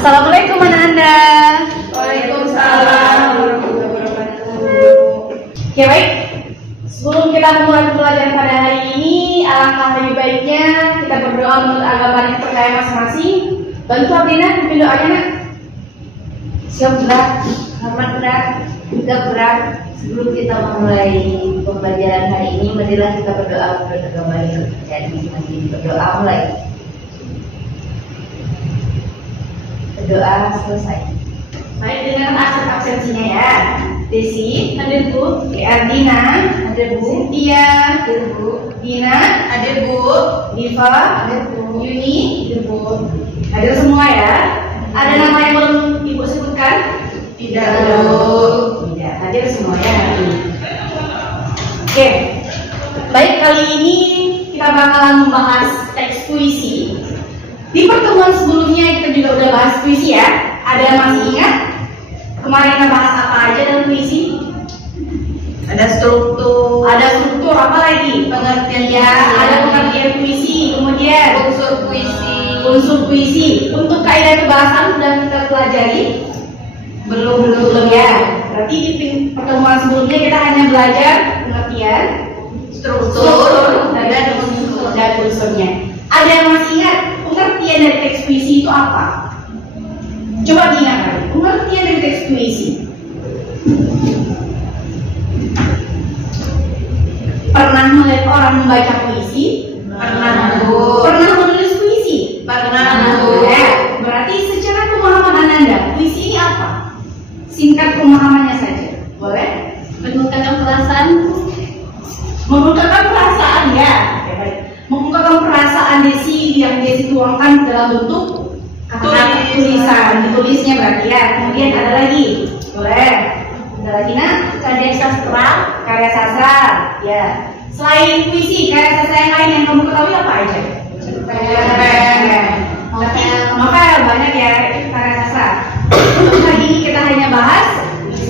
Assalamualaikum Ananda. Waalaikumsalam warahmatullahi wabarakatuh. Oke, baik. Sebelum kita memulai pembelajaran pada hari ini, alangkah lebih baiknya kita berdoa menurut agama yang percaya masing-masing. Bantu Abdina pimpin doanya, Nak. Siap berat, hormat berat, juga berat. Sebelum kita memulai pembelajaran hari ini, marilah kita berdoa menurut agama yang percaya masing-masing. Berdoa mulai. Berdoa selesai. Baik, dengan absensinya ya. Desi, hadir Bu. Ardina, hadir Bu. Tia, hadir Bu. Dina, hadir Bu. Diva, hadir Bu. Yuni, hadir Bu. Hadir semua ya. Ada nama yang belum Ibu sebutkan? Tidak, Bu. Tidak, hadir semua ya hari ini. Oke. Baik, kali ini kita bakalan membahas teks puisi. Di pertemuan sebelumnya kita juga udah bahas puisi ya. Ada yang masih ingat? Kemarin kita bahas apa aja dalam puisi? Ada struktur, Apa lagi? pengertian Ya, ada pengertian puisi, kemudian unsur puisi. unsur puisi. Untuk kaidah kebahasaan sudah kita pelajari? Belum ya. Berarti di pertemuan sebelumnya kita hanya belajar pengertian, Struktur dan unsurnya. Ada yang masih ingat pengertian dari teks puisi itu apa? Coba diingat, pengertian dari teks puisi. Pernah melihat orang membaca puisi? Pernah, Bu. Pernah menulis puisi? Pernah, Bu. Ya, berarti secara pemahaman Ananda, puisi ini apa? Singkat pemahamannya saja, boleh? Mengungkapkan perasaan. Mengungkapkan perasaan ya. Oke, baik. Mengungkapkan perasaan Desi yang Desi tuangkan dalam bentuk kata-kata tulisan, ditulisnya berarti ya. Kemudian ada lagi, boleh? Ada lagi nak? Karya sastra. Karya sastra, ya. Selain puisi, karya sastra yang lain yang kamu ketahui apa aja? Novel banyak ya, itu karya sastra. Untuk hari ini kita hanya bahas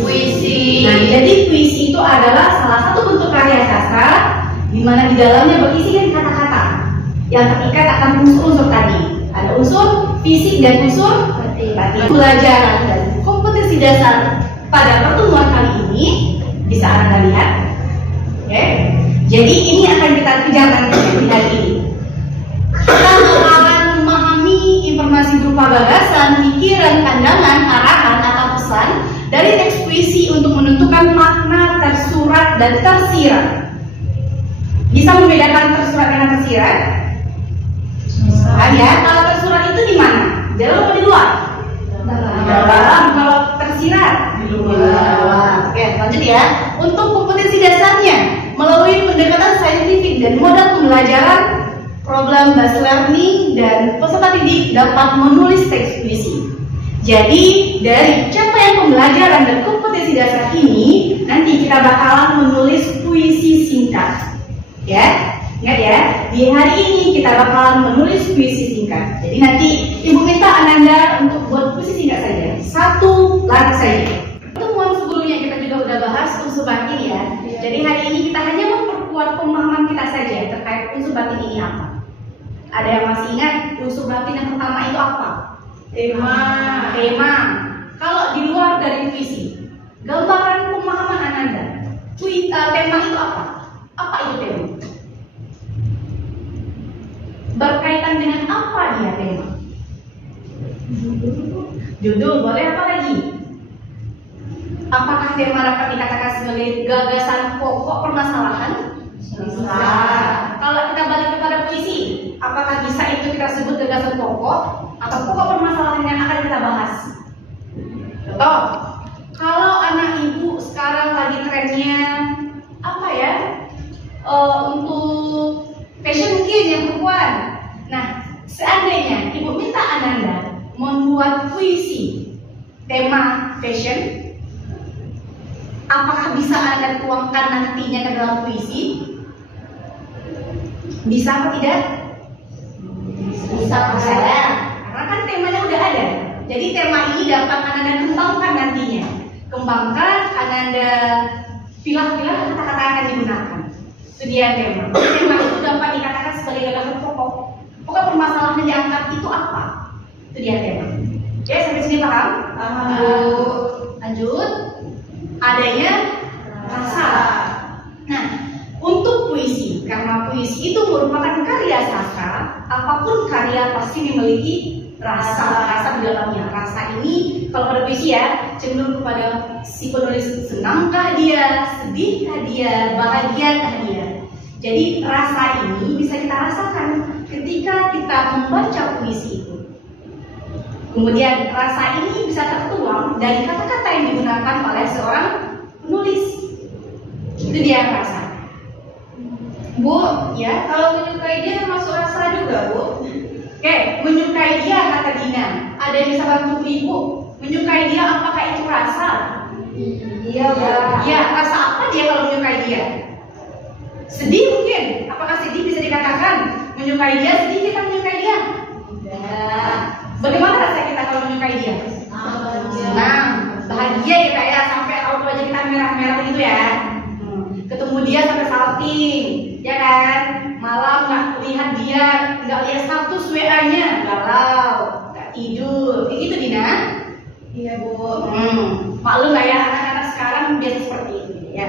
Puisi. Nah, jadi puisi itu adalah salah satu bentuk karya sastra di mana di dalamnya berisi kan kata-kata yang terikat akan unsur-unsur tadi. Ada unsur fisik dan unsur batin. Pelajaran dan kompetensi dasar pada pertemuan kali ini bisa Anda lihat. Oke. Jadi ini akan kita kerjakan di hari ini. Kita akan memahami informasi berupa gagasan, pikiran, pandangan, arahan atau pesan dari teks puisi untuk menentukan makna tersurat dan tersirat. Bisa membedakan tersurat dengan tersirat? Bisa. Ya, kalau tersurat itu di mana? Di dalam atau di luar? Di dalam. Kalau tersirat? Di luar. Oke, lanjut ya. Untuk kompetensi dasarnya melalui pendekatan saintifik dan modal pembelajaran, problem based learning dan peserta didik dapat menulis teks puisi. Jadi dari capaian pembelajaran dan kompetensi dasar ini nanti kita bakalan menulis puisi singkat. Ya, ingat ya. Di hari ini kita bakalan menulis puisi singkat. Jadi nanti Ibu minta Ananda untuk buat puisi singkat saja. Satu lagu saja. Pertemuan sebelumnya kita juga udah bahas unsur batin ya. Jadi hari ini kita hanya memperkuat pemahaman kita saja terkait unsur batin ini apa. Ada yang masih ingat unsur batin yang pertama itu apa? Tema. Kalau di luar dari puisi, gambaran pemahaman Ananda, tema itu apa? Apa itu tema? Berkaitan dengan apa dia tema? Judul, boleh apa lagi? Apakah tema dapat dikatakan sebagai gagasan pokok permasalahan? Bisa. Kalau kita balik kepada puisi, apakah bisa itu kita sebut gagasan pokok atau pokok permasalahan yang akan kita bahas? Contoh, kalau anak ibu sekarang lagi trennya apa ya? Untuk fashion mungkin yang perempuan. Nah, seandainya ibu minta Ananda membuat puisi tema fashion, apakah bisa Anda tuangkan nantinya ke dalam puisi? Bisa atau tidak? Bisa ya. Karena kan temanya udah ada. Jadi tema ini dapat Ananda kembangkan nantinya. Kembangkan, Ananda pilah-pilah kata-kata yang akan digunakan. Itu dia tema. Tema itu dapat dikatakan sebagai gagasan pokok. Pokok permasalahan yang diangkat itu apa? Itu dia tema. Oke, paham? Paham, Bu. Lanjut. Adanya rasa. Nah, untuk puisi, karena puisi itu merupakan karya sastra, apapun karya pasti memiliki rasa di dalamnya. Rasa ini kalau pada puisi ya cenderung kepada si penulis, senangkah dia, sedihkah dia, bahagiakah dia. Jadi rasa ini bisa kita rasakan ketika kita membaca puisi itu. Kemudian rasa ini bisa tertuang dari kata-kata yang digunakan oleh seorang penulis. Itu dia rasa. Bu, Ya, kalau menyukai dia termasuk rasa juga, Bu? oke, menyukai dia kata Dina. Ada yang bisa bantu Ibu? Menyukai dia apakah itu rasa? Iya, Bu. Ya, rasa apa dia kalau menyukai dia? Sedih mungkin. Apakah sedih bisa dikatakan? Menyukai dia, sedih kita menyukai dia? Tidak. Bagaimana rasa kita kalau menyukai dia? Senang, bahagia ya Kak ya, sampai auto aja kita merah-merah begitu ya. Ketemu dia sampai salting, ya kan? Malam nggak lihat dia, nggak lihat status WA-nya, galau, nggak tidur, kayak gitu Dina. Iya, Bu. Maklum lah ya, anak-anak sekarang biasa seperti itu ya.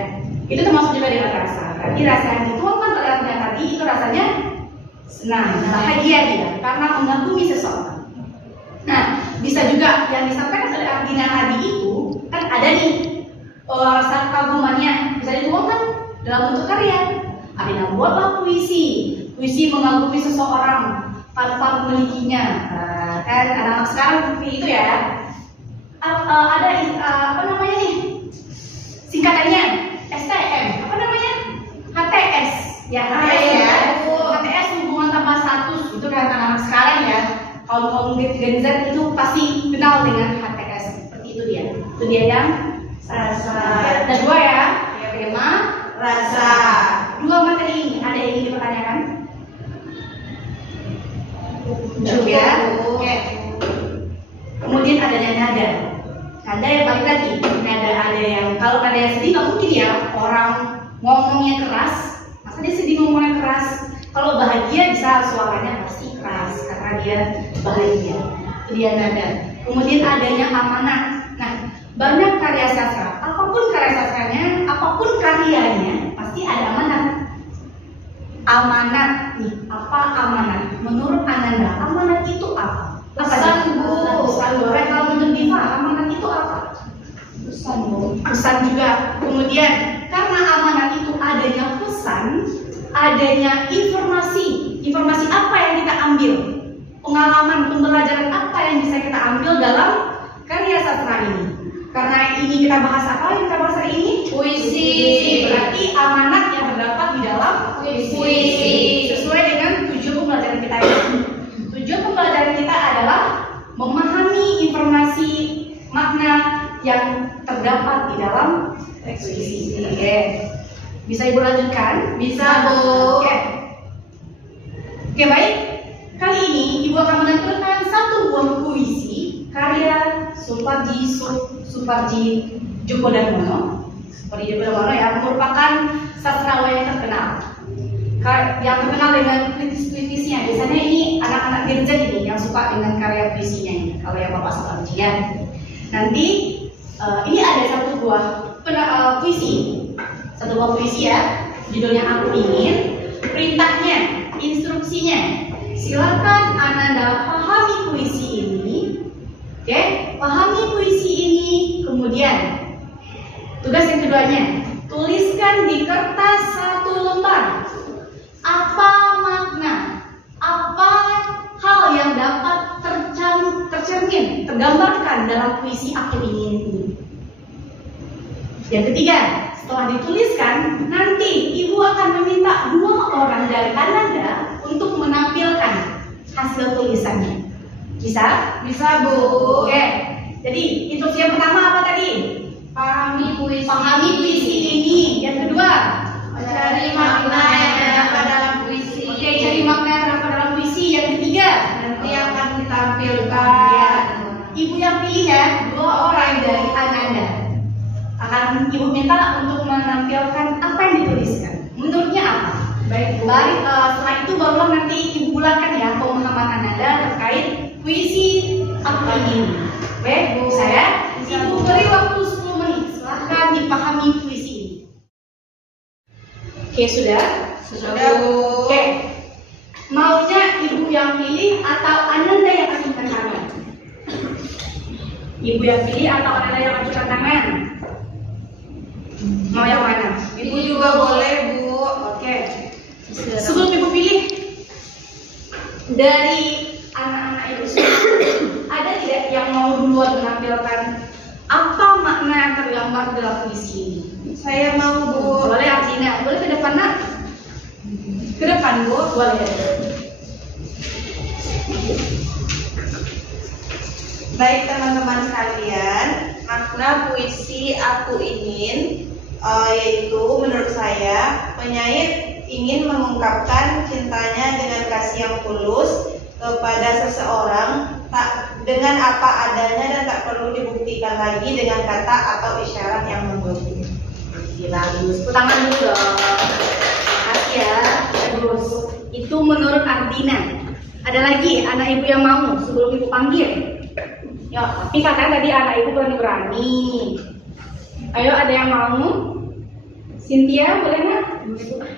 Itu termasuk juga dengan rasa. Berarti rasa yang dituangkan oleh artinya tadi itu rasanya senang, bahagia dia karena mengagumi seseorang. Nah, bisa juga yang disampaikan oleh Ardina tadi itu kan ada nih rasa kagumannya bisa dituangkan dalam bentuk karya. Ardina buatlah puisi mengagumi seseorang tanpa memilikinya. Nah, kan anak-anak sekarang seperti itu ya. Ada apa namanya nih? Singkatannya STM. Apa namanya? HTS. Ya, HTS ya. HTS hubungan tanpa status itu kan anak-anak sekarang ya. Kalau Gen Z itu pasti kenal dengan HTS. Seperti itu dia. Itu dia yang Rasa. ada dua ya. Yang pertama Rasa. dua materi ini ada yang ingin dipertanyakan? Cukup ya. Oke. Kemudian adanya nada. Nada yang balik lagi. Nada ada yang kalau nada yang sedih nggak mungkin ya orang ngomongnya keras. Masa dia sedih ngomongnya keras? Kalau bahagia bisa suaranya pasti keras karena dia bahagia. Itu dia nada. Kemudian adanya amanat. Nah, banyak karya sastra. Apapun karya sastranya, apapun karyanya pasti ada amanat. Amanat nih, apa amanat? Menurut Ananda, amanat itu apa? Pesan, Bu. Pesan goreng. Kalau menurut Diva, amanat itu apa? Pesan, Bu. Pesan juga. Kemudian karena amanat itu adanya pesan, adanya informasi. Informasi apa yang kita ambil? Pengalaman, pembelajaran apa yang bisa kita ambil dalam karya sastra ini? Karena ini kita bahas apa yang kita bahas hari ini? Puisi. Berarti amanat yang terdapat di dalam Puisi. sesuai dengan tujuan pembelajaran kita ini. Tujuan pembelajaran kita adalah memahami informasi makna yang terdapat di dalam teks puisi. Oke. Bisa Ibu lanjutkan? Bisa, Bu. Oke. Oke, baik. Kali ini Ibu akan menampilkan satu buah puisi karya Suparji Djoko Darmono. Suparji Djoko Darmono ya, merupakan sastrawan yang terkenal. Yang terkenal dengan puisi-puisinya. Biasanya ini anak-anak Gen Z ini yang suka dengan karya puisinya ini. Kalau yang Bapak Suparji ya. Nanti ini ada satu buah puisi. Satu buah puisi ya. Judulnya Aku Ingin. Perintahnya, instruksinya. Silakan Ananda pahami puisi ini. Oke, pahami puisi ini. Kemudian tugas yang keduanya, tuliskan di kertas satu lembar apa makna, apa hal yang dapat tercermin, tergambarkan dalam puisi Aku Ingin ini. Yang ketiga, setelah dituliskan, nanti Ibu akan meminta dua orang dari Ananda untuk menampilkan hasil tulisannya. Bisa? Bisa, Bu. Oke. Jadi instruksi yang pertama apa tadi? Pahami puisi. Pahami puisi ini. Yang kedua, Cari makna yang terdapat dalam puisi. Oke, cari makna yang terdapat dalam puisi. Yang ketiga, Nanti akan ditampilkan. ya, Ibu yang pilih ya, dua orang dari Ananda. Akan Ibu minta untuk menampilkan apa yang dituliskan. Menurutnya apa? Baik, Bu. Baik, setelah itu barulah nanti Ibu bulatkan ya pemahaman Ananda terkait puisi Aku Ingin. Oke, Oke, sudah? Sudah, Bu. Oke. Maunya ibu yang pilih atau Ananda yang acungkan tangan? Ibu yang pilih atau Ananda yang acungkan tangan? Mau yang mana? Ibu juga boleh, Bu. Oke. Sebelum ibu pilih, dari anak-anak ibu ada tidak yang mau duluan menampilkan apa makna yang tergambar dalam puisi ini? Saya mau, Bu. Boleh Artina, boleh ke depan nak? Ke depan, Bu. Boleh. Baik teman-teman sekalian, makna puisi Aku Ingin yaitu menurut saya penyair ingin mengungkapkan cintanya dengan kasih yang tulus kepada seseorang dengan apa adanya dan tak perlu dibuktikan lagi dengan kata atau isyarat yang membuktikan. Bagus. Tepuk tangan dulu dong. Makasih ya. Bagus. Itu menurut Artina. Ada lagi anak ibu yang mau sebelum ibu panggil? Ya, tapi katanya tadi anak ibu berani-berani. Ayo, ada yang mau? Cynthia, boleh nggak?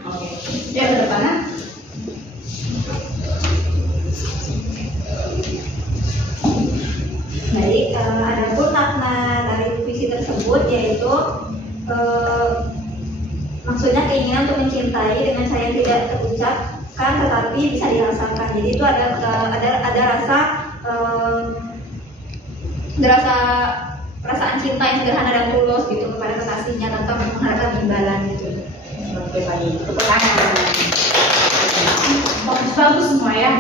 Oke. Ya, ke depan nak. Baik, adapun makna dari puisi tersebut yaitu maksudnya keinginan untuk mencintai dengan saya tidak terucapkan tetapi bisa dirasakan. Jadi itu ada rasa perasaan cinta yang sederhana dan tulus gitu kepada kekasihnya tanpa mengharapkan imbalan gitu. Oke, baik. Tepuk tangan. Bagus-bagus semua ya.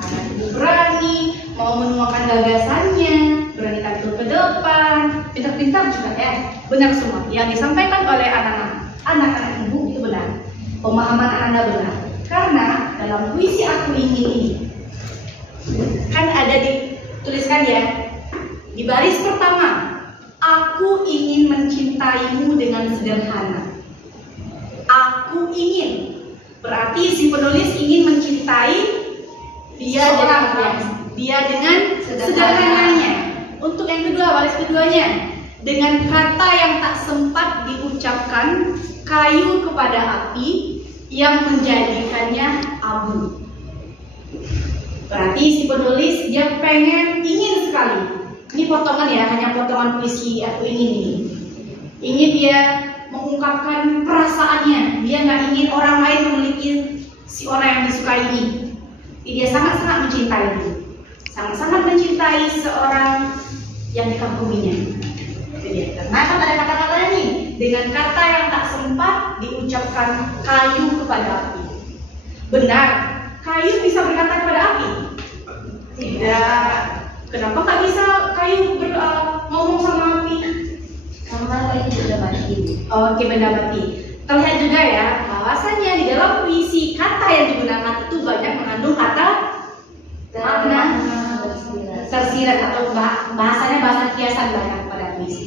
Anak ibu berani, mau menuangkan gagasannya, berani tampil ke depan, pintar-pintar juga ya. Benar semua. Yang disampaikan oleh anak-anak ibu itu benar. Pemahaman Anda benar. Karena dalam puisi Aku Ingin ini kan ada dituliskan ya di baris pertama, aku ingin mencintaimu dengan sederhana. Aku ingin, berarti si penulis ingin mencintai dia dengan sederhananya. Untuk yang kedua, baris keduanya, dengan kata yang tak sempat diucapkan, kayu kepada api yang menjadikannya abu. Berarti si penulis dia ingin sekali. Ini potongan ya, hanya potongan puisi Aku Ingin ini. Ingin dia mengungkapkan perasaannya. Dia nggak ingin orang lain memiliki si orang yang disukai ini. Dia sangat-sangat mencintai dia. Sangat-sangat mencintai seorang yang dikaguminya. Itu dia. Karena kan ada kata-katanya nih, dengan kata yang tak sempat diucapkan, kayu kepada api. Benar, kayu bisa berkata kepada api? Tidak. Kenapa nggak bisa kayu ngomong sama api? Karena kayu sudah mati. Oke, benda mati. Terlihat juga ya, bahwasanya di dalam puisi kata yang digunakan itu banyak mengandung kata makna tersirat atau bahasanya bahasa kiasan banyak pada puisi.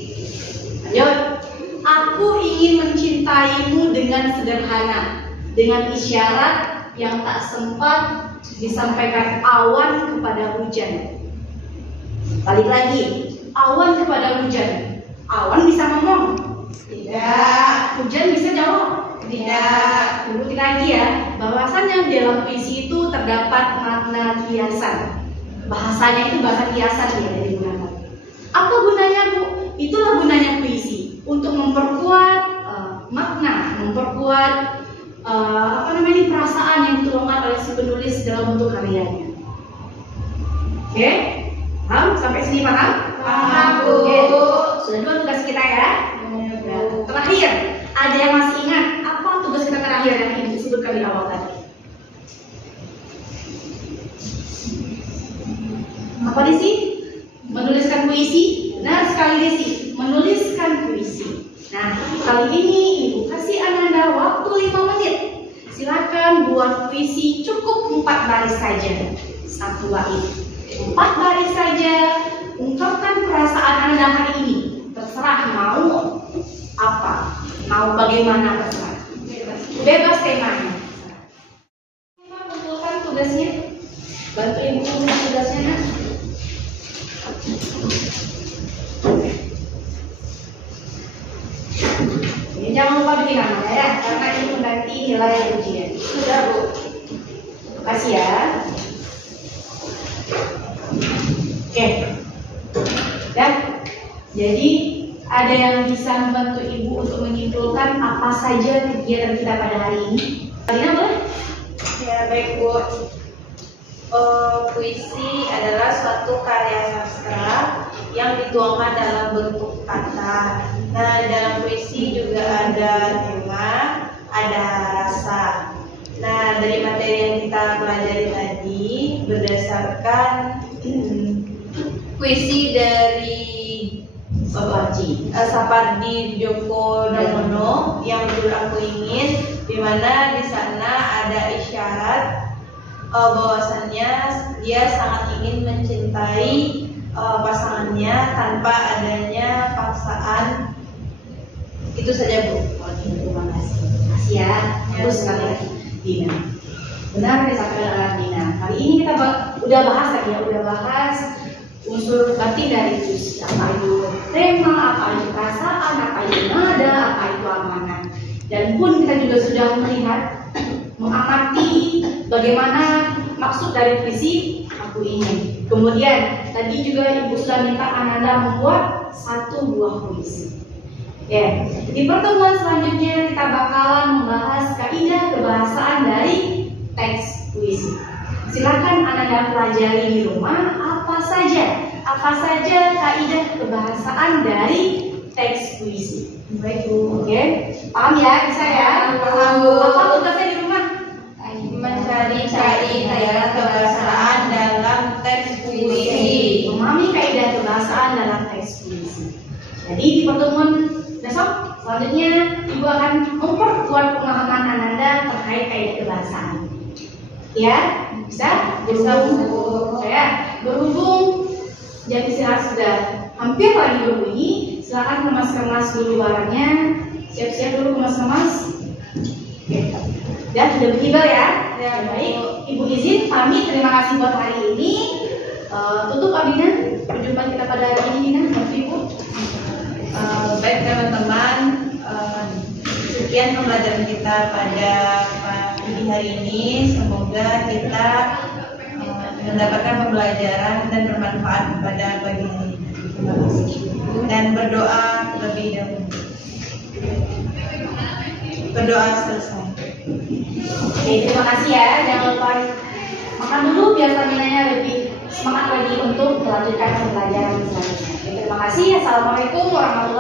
Lanjut. Aku ingin mencintaimu dengan sederhana, dengan isyarat yang tak sempat disampaikan awan kepada hujan. Balik lagi, awan kepada hujan. Awan bisa ngomong? Tidak. Hujan bisa jawab? Tidak. Ulangi lagi ya, bahwasannya dalam puisi itu terdapat makna kiasan. Bahasanya itu bahasa kiasan ya yang digunakan. Apa gunanya, Bu? Itulah gunanya puisi, untuk memperkuat makna, memperkuat perasaan yang dituangkan oleh si penulis dalam bentuk karyanya. Oke? Paham? Sampai sini paham? Paham, Bu. Oke. Sudah 2 tugas kita ya. Nah, terakhir, ada yang masih ingat apa tugas kita terakhir yang disebutkan di awal tadi? Apa Desi? Menuliskan puisi? Benar sekali Desi, menuliskan puisi. Nah, kali ini Ibu kasih Ananda waktu 5 menit. Silakan buat puisi cukup 4 baris saja. 1 bait. 4 baris saja, ungkapkan perasaan Anda hari ini. Terserah mau apa, mau bagaimana terserah. Bebas temanya. Kumpulkan tugasnya. Bantu ibu kumpulkan tugasnya nak. Ini jangan lupa bikin namanya ya, karena ini pengganti. mendekati nilai ujian. Sudah, Bu. Terima kasih ya. Oke. Dan jadi ada yang bisa membantu Ibu untuk menyimpulkan apa saja kegiatan kita pada hari ini? Karina boleh? Ya, baik Bu. Puisi adalah suatu karya sastra yang dituangkan dalam bentuk kata. Nah, dalam puisi juga ada tema, ada rasa. Nah, dari materi yang kita pelajari tadi berdasarkan puisi dari Sapardi Djoko Damono yang berjudul Aku Ingin, di mana di sana ada isyarat bahwasannya dia sangat ingin mencintai pasangannya tanpa adanya paksaan. Itu saja, Bu. Oke, terima kasih. Terima kasih ya. Terus sekali Dina. Benar disampaikan Dina. Hari ini kita udah bahas tadi ya, udah bahas unsur batin dari puisi. Apa itu tema, apa itu perasaan, apa itu nada, apa itu amanat. Dan pun kita juga sudah melihat, mengamati bagaimana maksud dari puisi Aku Ingin. Kemudian tadi juga Ibu sudah minta Ananda membuat satu buah puisi. Ya, di pertemuan selanjutnya kita bakalan membahas kaidah kebahasaan dari teks puisi. Silakan Ananda pelajari di rumah apa saja kaidah kebahasaan dari teks puisi. Baik Bu, oke? Paham ya? Bisa ya? Paham, Bu. Apa tugasnya di rumah? Mencari kaidah kebahasaan dalam teks puisi. Memahami kaidah kebahasaan dalam teks puisi. Jadi di pertemuan besok selanjutnya Ibu akan memperkuat pemahaman Ananda terkait kaidah kebahasaan. Ya, bisa? Bu. Ya, berhubung jam istirahat sudah hampir lagi berbunyi, silakan kemas-kemas dulu barangnya, siap-siap dulu kemas-kemas. Oke. Dan sudah bertiba ya. Ya, baik. Ibu izin pamit. Terima kasih buat hari ini. Tutup Abina. Perjumpaan kita pada hari ini, Dina. Maaf Ibu. Baik teman-teman, sekian pembelajaran kita pada pagi hari ini. Semoga kita mendapatkan pembelajaran dan bermanfaat pada pagi hari ini. Terima kasih. Dan berdoa lebih dahulu. Berdoa selesai. Oke, terima kasih ya. Jangan lupa makan dulu biar staminanya lebih semangat lagi untuk melanjutkan pembelajaran selanjutnya. Oke, terima kasih. Assalamualaikum warahmatullahi wabarakatuh.